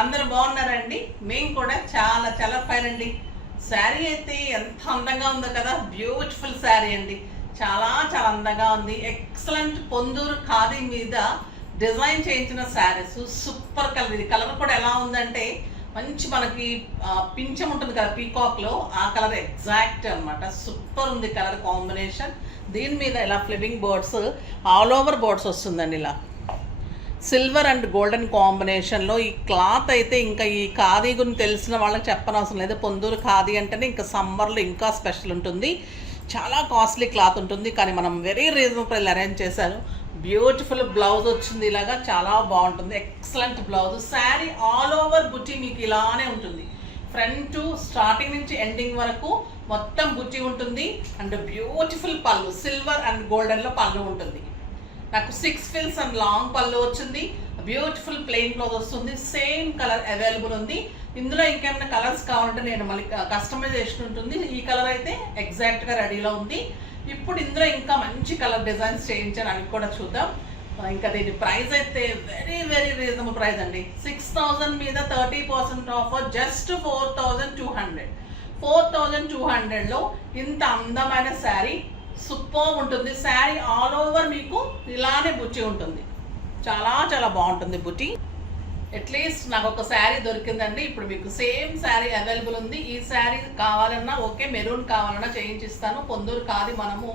అందరూ బాగున్నారండి. మేము కూడా చాలా చాలా ఫైన్ అండి. శారీ అయితే ఎంత అందంగా ఉందో కదా, బ్యూటిఫుల్ శారీ అండి. చాలా చాలా అందంగా ఉంది. ఎక్సలెంట్ పొందూరు ఖాదీ మీద డిజైన్ చేయించిన శారీస్. Super colour. ఇది కలర్ కూడా ఎలా ఉందంటే మంచి మనకి పింఛం ఉంటుంది కదా పీకాక్లో, ఆ కలర్ ఎగ్జాక్ట్ అనమాట. సూపర్ ఉంది కలర్ కాంబినేషన్. దీని మీద ఇలా ఫ్లిపింగ్ బోర్డ్స్, ఆల్ ఓవర్ బోర్డ్స్ వస్తుందండి. ఇలా సిల్వర్ అండ్ గోల్డెన్ కాంబినేషన్లో ఈ క్లాత్ అయితే ఇంకా ఈ ఖాదీ గురించి తెలిసిన వాళ్ళకి చెప్పనవసరం లేదు. పొందూరు ఖాదీ అంటేనే ఇంకా సమ్మర్లో ఇంకా స్పెషల్ ఉంటుంది. చాలా కాస్ట్లీ క్లాత్ ఉంటుంది, కానీ మనం వెరీ రీజనబుల్ ప్రైస్ అరేంజ్ చేశారు. బ్యూటిఫుల్ బ్లౌజ్ వచ్చింది, ఇలాగా చాలా బాగుంటుంది. Excellent blouse. Sari all over బుట్టి మీకు ఇలానే ఉంటుంది. ఫ్రంట్ స్టార్టింగ్ నుంచి ఎండింగ్ వరకు మొత్తం బుట్టి ఉంటుంది. అండ్ బ్యూటిఫుల్ పళ్ళు, సిల్వర్ అండ్ గోల్డెన్లో పళ్ళు ఉంటుంది. నాకు 6 ఫిల్స్ అండ్ లాంగ్ పళ్ళు వచ్చింది. బ్యూటిఫుల్ ప్లెయిన్ క్లాత్ వస్తుంది. సేమ్ కలర్ అవైలబుల్ ఉంది. ఇందులో ఇంకేమైనా కలర్స్ కావాలంటే నేను మళ్ళీ కస్టమైజేషన్ ఉంటుంది. ఈ కలర్ అయితే ఎగ్జాక్ట్గా రెడీలో ఉంది. ఇప్పుడు ఇందులో ఇంకా మంచి కలర్ డిజైన్స్ చేయించాను, అవి కూడా చూద్దాం. ఇంకా దీని ప్రైస్ అయితే వెరీ వెరీ రీజనబుల్ ప్రైస్ అండి. 6000 మీద 30% ఆఫర్, జస్ట్ 4200. 4200లో ఇంత అందమైన శారీ సూపర్ ఉంటుంది. శారీ ఆల్ ఓవర్ మీకు ఇలానే బుట్టి ఉంటుంది. చాలా చాలా బాగుంటుంది బుట్టి. అట్లీస్ట్ నాకు ఒక శారీ దొరికిందండి. ఇప్పుడు మీకు సేమ్ శారీ అవైలబుల్ ఉంది. ఈ శారీ కావాలన్నా ఓకే, మెరూన్ కావాలన్నా చేయించిస్తాను. పొందూరు కాదు, మనము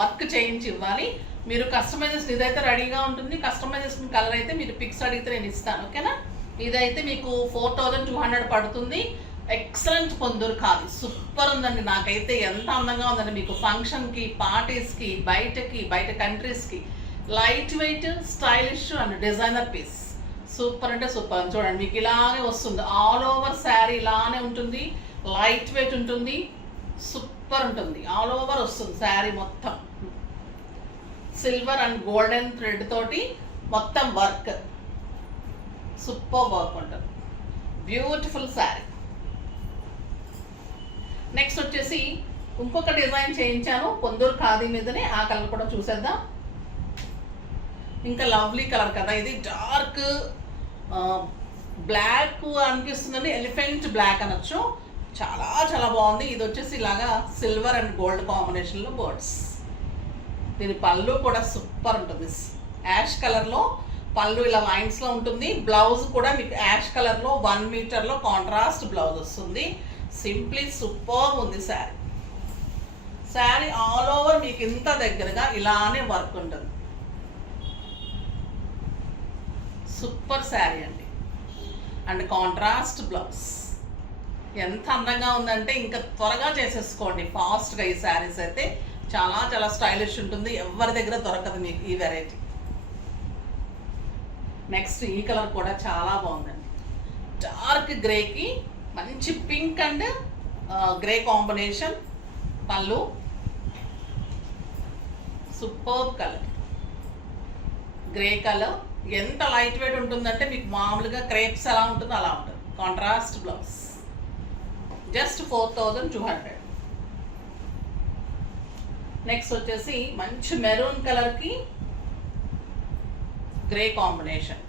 వర్క్ చేయించి ఇవ్వాలి. మీరు కస్టమైజేషన్ ఇదైతే రెడీగా ఉంటుంది. కస్టమైజేషన్ కలర్ అయితే మీరు పిక్స్ అడిగితే నేను ఇస్తాను, ఓకేనా. ఇదైతే మీకు 4200 పడుతుంది. ఎక్సలెంట్ పొందూరు ఖాదీ సూపర్ ఉందండి. నాకైతే ఎంత అందంగా ఉందండి. మీకు ఫంక్షన్కి, పార్టీస్కి, బయట కంట్రీస్కి light weight, stylish and designer piece. Super అంటే సూపర్. చూడండి, మీకు ఇలానే వస్తుంది. ఆల్ ఓవర్ శారీ ఇలానే ఉంటుంది. లైట్ వెయిట్ ఉంటుంది. సూపర్ ఉంటుంది. ఆల్ ఓవర్ వస్తుంది శారీ మొత్తం. సిల్వర్ అండ్ గోల్డెన్ థ్రెడ్ తోటి మొత్తం వర్క్, సూపర్ వర్క్ ఉంటుంది. Beautiful sari. నెక్స్ట్ వచ్చేసి ఇంకొక డిజైన్ చేయించాను పొందూరు ఖాదీ మీదనే. ఆ కలర్ కూడా చూసేద్దాం. ఇంకా లవ్లీ కలర్ కదా ఇది. డార్క్ బ్లాక్ అనిపిస్తుందని, ఎలిఫెంట్ బ్లాక్ అనొచ్చు. చాలా చాలా బాగుంది. ఇది వచ్చేసి ఇలాగా సిల్వర్ అండ్ గోల్డ్ కాంబినేషన్లో బర్డ్స్. దీని పళ్ళు కూడా సూపర్ ఉంటుంది. యాష్ కలర్లో పళ్ళు ఇలా లైన్స్లో ఉంటుంది. బ్లౌజ్ కూడా మీకు యాష్ కలర్లో 1 మీటర్లో కాంట్రాస్ట్ బ్లౌజ్ వస్తుంది. సింప్లీ సూపర్ ఉంది శారీ. శారీ ఆల్ ఓవర్ మీకు ఇంత దగ్గరగా ఇలానే వర్క్ ఉంటుంది. సూపర్ శారీ అండి. And contrast blouse. ఎంత అందంగా ఉందంటే ఇంకా త్వరగా చేసేసుకోండి ఫాస్ట్గా. ఈ శారీస్ అయితే చాలా చాలా స్టైలిష్ ఉంటుంది. ఎవరి దగ్గర దొరకదు మీకు ఈ వెరైటీ. నెక్స్ట్ ఈ కలర్ కూడా చాలా బాగుందండి. డార్క్ గ్రేకి మంచి పింక్ అండ్ గ్రే కాంబినేషన్ పళ్ళు. Super colour, grey colour. ఎంత లైట్ వెయిట్ ఉంటుందంటే మీకు మామూలుగా క్రేప్స్ ఎలా ఉంటుందో అలా ఉంటుంది. Contrast blouse. జస్ట్ 4200. నెక్స్ట్ వచ్చేసి మంచి మెరూన్ కలర్కి గ్రే కాంబినేషన్.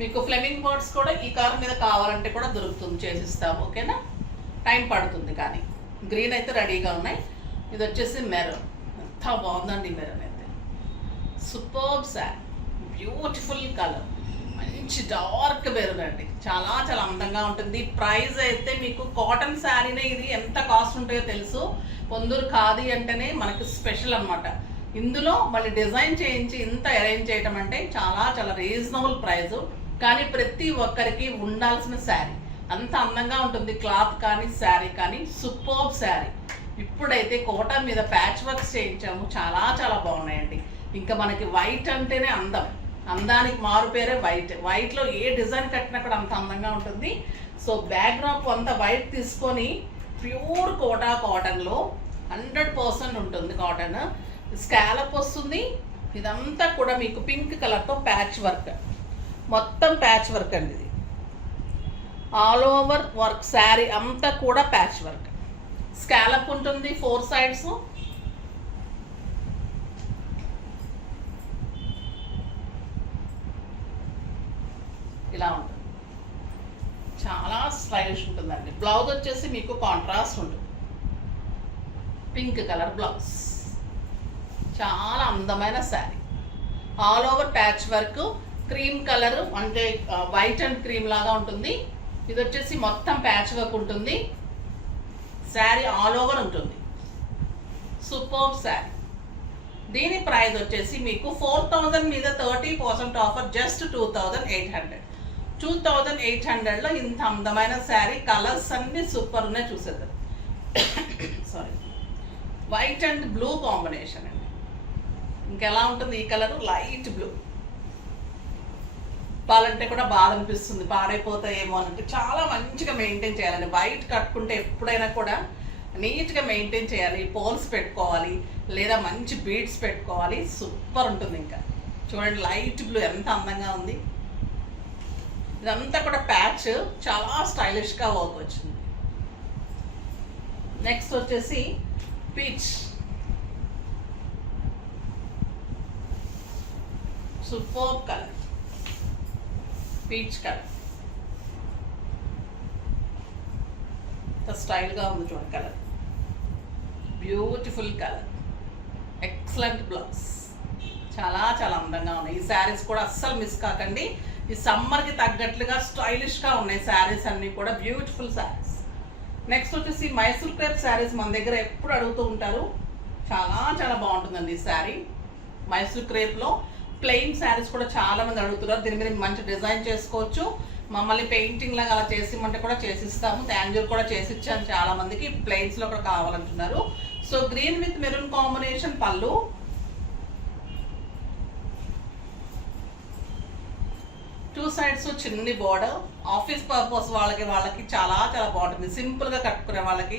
మీకు ఫ్లెమింగ్ బర్డ్స్ కూడా ఈ కలర్ మీద కావాలంటే కూడా దొరుకుతుంది, చేసిస్తాము, ఓకేనా. టైం పడుతుంది, కానీ గ్రీన్ అయితే రెడీగా ఉన్నాయి. ఇది వచ్చేసి మెరూన్. ఎంత బాగుందండి మెరూన్ అయితే. సూపర్ శారీ, బ్యూటిఫుల్ కలర్, మంచి డార్క్ మెరూన్ అండి. చాలా చాలా అందంగా ఉంటుంది. ప్రైస్ అయితే మీకు కాటన్ శారీనే ఇది ఎంత కాస్ట్ ఉంటాయో తెలుసు. పొందూరు ఖాదీ అంటేనే మనకి స్పెషల్ అనమాట. ఇందులో మళ్ళీ డిజైన్ చేయించి ఇంత అరేంజ్ చేయటం అంటే చాలా చాలా రీజనబుల్ ప్రైస్. కానీ ప్రతి ఒక్కరికి ఉండాల్సిన శారీ. అంత అందంగా ఉంటుంది క్లాత్ కానీ శారీ కానీ. సూపర్ శారీ. ఇప్పుడైతే కోటా మీద ప్యాచ్ వర్క్స్ చేయించాము, చాలా చాలా బాగున్నాయండి. ఇంకా మనకి వైట్ అంటేనే అందం. అందానికి మారు పేరే వైట్. వైట్లో ఏ డిజైన్ కట్టినా కూడా అంత అందంగా ఉంటుంది. సో బ్యాక్డ్రాప్ అంతా వైట్ తీసుకొని ప్యూర్ కోటా కాటన్లో 100% ఉంటుంది కాటన్. స్కాలప్ వస్తుంది. ఇదంతా కూడా మీకు పింక్ కలర్తో ప్యాచ్ వర్క్, మొత్తం ప్యాచ్ వర్క్ అండి ఇది. ఆల్ ఓవర్ వర్క్ శారీ అంతా కూడా ప్యాచ్ వర్క్. స్కాలప్ ఉంటుంది 4 సైడ్స్. ఇలా ఉంటుంది. స్టైలిష్ ఉంటుందండి. బ్లౌజ్ వచ్చేసి మీకు కాంట్రాస్ట్ ఉంటుంది, పింక్ కలర్ బ్లౌజ్. చాలా అందమైన sari, all over patch work, cream colour అంటే వైట్ అండ్ క్రీమ్ లాగా ఉంటుంది. ఇది వచ్చేసి మొత్తం ప్యాచ్ వర్క్ ఉంటుంది. శారీ ఆల్ ఓవర్ ఉంటుంది, సూపర్ శారీ. దీని ప్రైస్ వచ్చేసి మీకు 4000 మీద 30% ఆఫర్, జస్ట్ 2800. 2800లో ఇంత అందమైన శారీ. కలర్స్ అన్ని సూపర్ ఉన్నాయి, చూసేద్దాం. Sorry, white and blue combination అండి. ఇంకెలా ఉంటుంది ఈ కలర్? Light blue. పాలంటే కూడా బాధ అనిపిస్తుంది, పాడైపోతాయేమో అంటే చాలా మంచిగా మెయింటైన్ చేయాలండి. వైట్ కట్టుకుంటే ఎప్పుడైనా కూడా నీట్గా మెయింటైన్ చేయాలి. పోల్స్ పెట్టుకోవాలి లేదా మంచి బీడ్స్ పెట్టుకోవాలి, సూపర్ ఉంటుంది. ఇంకా చూడండి లైట్ బ్లూ ఎంత అందంగా ఉంది. ఇదంతా కూడా ప్యాచ్, చాలా స్టైలిష్గా వర్క్ వచ్చింది. నెక్స్ట్ వచ్చేసి peach, super colour, peach colour. స్టైల్గా ఉంది చూడండి colour, beautiful colour, excellent blouse. చాలా చాలా అందంగా ఉన్నాయి. ఈ శారీస్ కూడా అస్సలు మిస్ కాకండి. ఈ సమ్మర్కి తగ్గట్లుగా స్టైలిష్గా ఉన్నాయి శారీస్ అన్నీ కూడా, బ్యూటిఫుల్ శారీస్. నెక్స్ట్ వచ్చేసి మైసూర్ క్రేప్ శారీస్ మన దగ్గర ఎప్పుడు అడుగుతూ ఉంటారు. చాలా చాలా బాగుంటుందండి ఈ శారీ. మైసూర్ క్రేప్లో ప్లెయిన్ శారీస్ కూడా చాలా మంది అడుగుతున్నారు. దీని మీద మంచి డిజైన్ చేసుకోవచ్చు. మమ్మల్ని పెయింటింగ్ లాగా అలా చేసిమంటే కూడా చేసిస్తాము. తాంజూర్ కూడా చేసి ఇచ్చాను చాలా మందికి. ప్లెయిన్స్లో కూడా కావాలంటున్నారు. So green with maroon combination పళ్ళు, టూ సైడ్స్ చిన్ని బోర్డర్. ఆఫీస్ పర్పస్ వాళ్ళకి చాలా చాలా బాగుంటుంది. సింపుల్గా కట్టుకునే వాళ్ళకి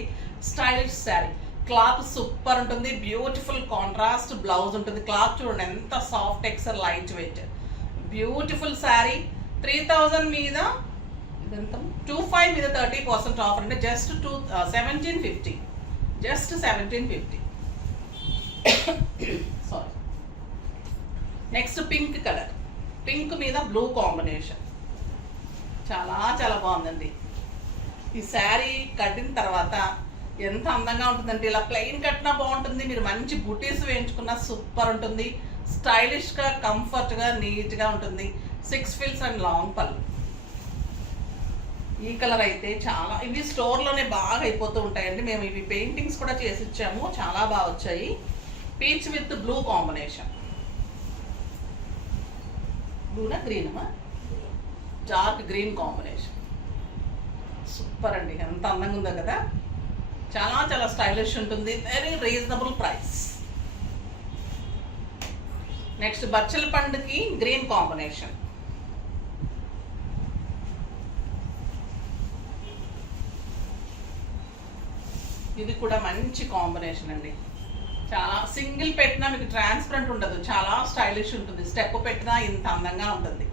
స్టైలిష్ శారీ. క్లాత్ సూపర్ ఉంటుంది, బ్యూటిఫుల్ కాంట్రాస్ట్ బ్లౌజ్ ఉంటుంది. క్లాత్ చూడండి ఎంత soft texture, light weight, beautiful sari. 3000 మీద ఇదంతా 25 మీద 30% ఆఫర్ అంటే just 1750, just 1750. Sorry. Next pink colour, pink మీద బ్లూ కాంబినేషన్, చాలా చాలా బాగుందండి. ఈ శారీ కట్టిన తర్వాత ఎంత అందంగా ఉంటుందంటే ఇలా ప్లెయిన్ కట్టినా బాగుంటుంది, మీరు మంచి బుటీస్ వేయించుకున్నా సూపర్ ఉంటుంది. స్టైలిష్గా, కంఫర్ట్గా, నీట్గా ఉంటుంది. 6 ఫిల్స్ అండ్ లాంగ్ పళ్ళు. ఈ కలర్ అయితే చాలా, ఇవి స్టోర్లోనే బాగా అయిపోతూ ఉంటాయండి. మేము ఇవి పెయింటింగ్స్ కూడా చేసి ఇచ్చాము, చాలా బాగా వచ్చాయి. పీచ్ విత్ బ్లూ కాంబినేషన్, బ్లూనా గ్రీనమా, డార్క్ గ్రీన్ కాంబినేషన్, సూపర్ అండి. ఎంత అందంగా ఉందో కదా, చాలా చాలా స్టైలిష్ ఉంటుంది. Very reasonable price. నెక్స్ట్ బచ్చల పండుకి గ్రీన్ కాంబినేషన్, ఇది కూడా మంచి కాంబినేషన్ అండి. చాలా సింగిల్ పెట్టినా మీకు ట్రాన్స్పరెంట్ ఉండదు, చాలా స్టైలిష్ ఉంటుంది. స్టెప్ పెట్టినా ఇంత అందంగా ఉంటుంది.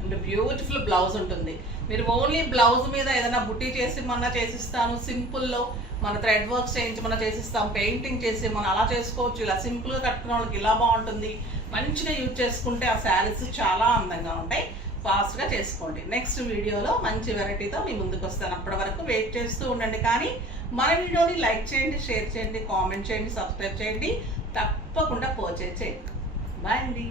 అండ్ బ్యూటిఫుల్ బ్లౌజ్ ఉంటుంది. మీరు ఓన్లీ బ్లౌజ్ మీద ఏదైనా బుట్టి చేసి మన చేసిస్తాను, సింపుల్లో మన థ్రెడ్ వర్క్స్ చేయించి మనం చేసిస్తాం, పెయింటింగ్ చేసి మనం అలా చేసుకోవచ్చు. ఇలా సింపుల్గా కట్టుకునే వాళ్ళకి ఇలా బాగుంటుంది. మంచిగా యూజ్ చేసుకుంటే ఆ శారీస్ చాలా అందంగా ఉంటాయి. ఫాస్ట్గా చేసుకోండి. నెక్స్ట్ వీడియోలో మంచి వెరైటీతో మీ ముందుకు వస్తాను. అప్పటి వరకు వెయిట్ చేస్తూ ఉండండి. కానీ మన వీడియోని లైక్ చేయండి, షేర్ చేయండి, కామెంట్ చేయండి, సబ్స్క్రైబ్ చేయండి, తప్పకుండా పర్చేజ్ చేయండి. బాయ్ అండి.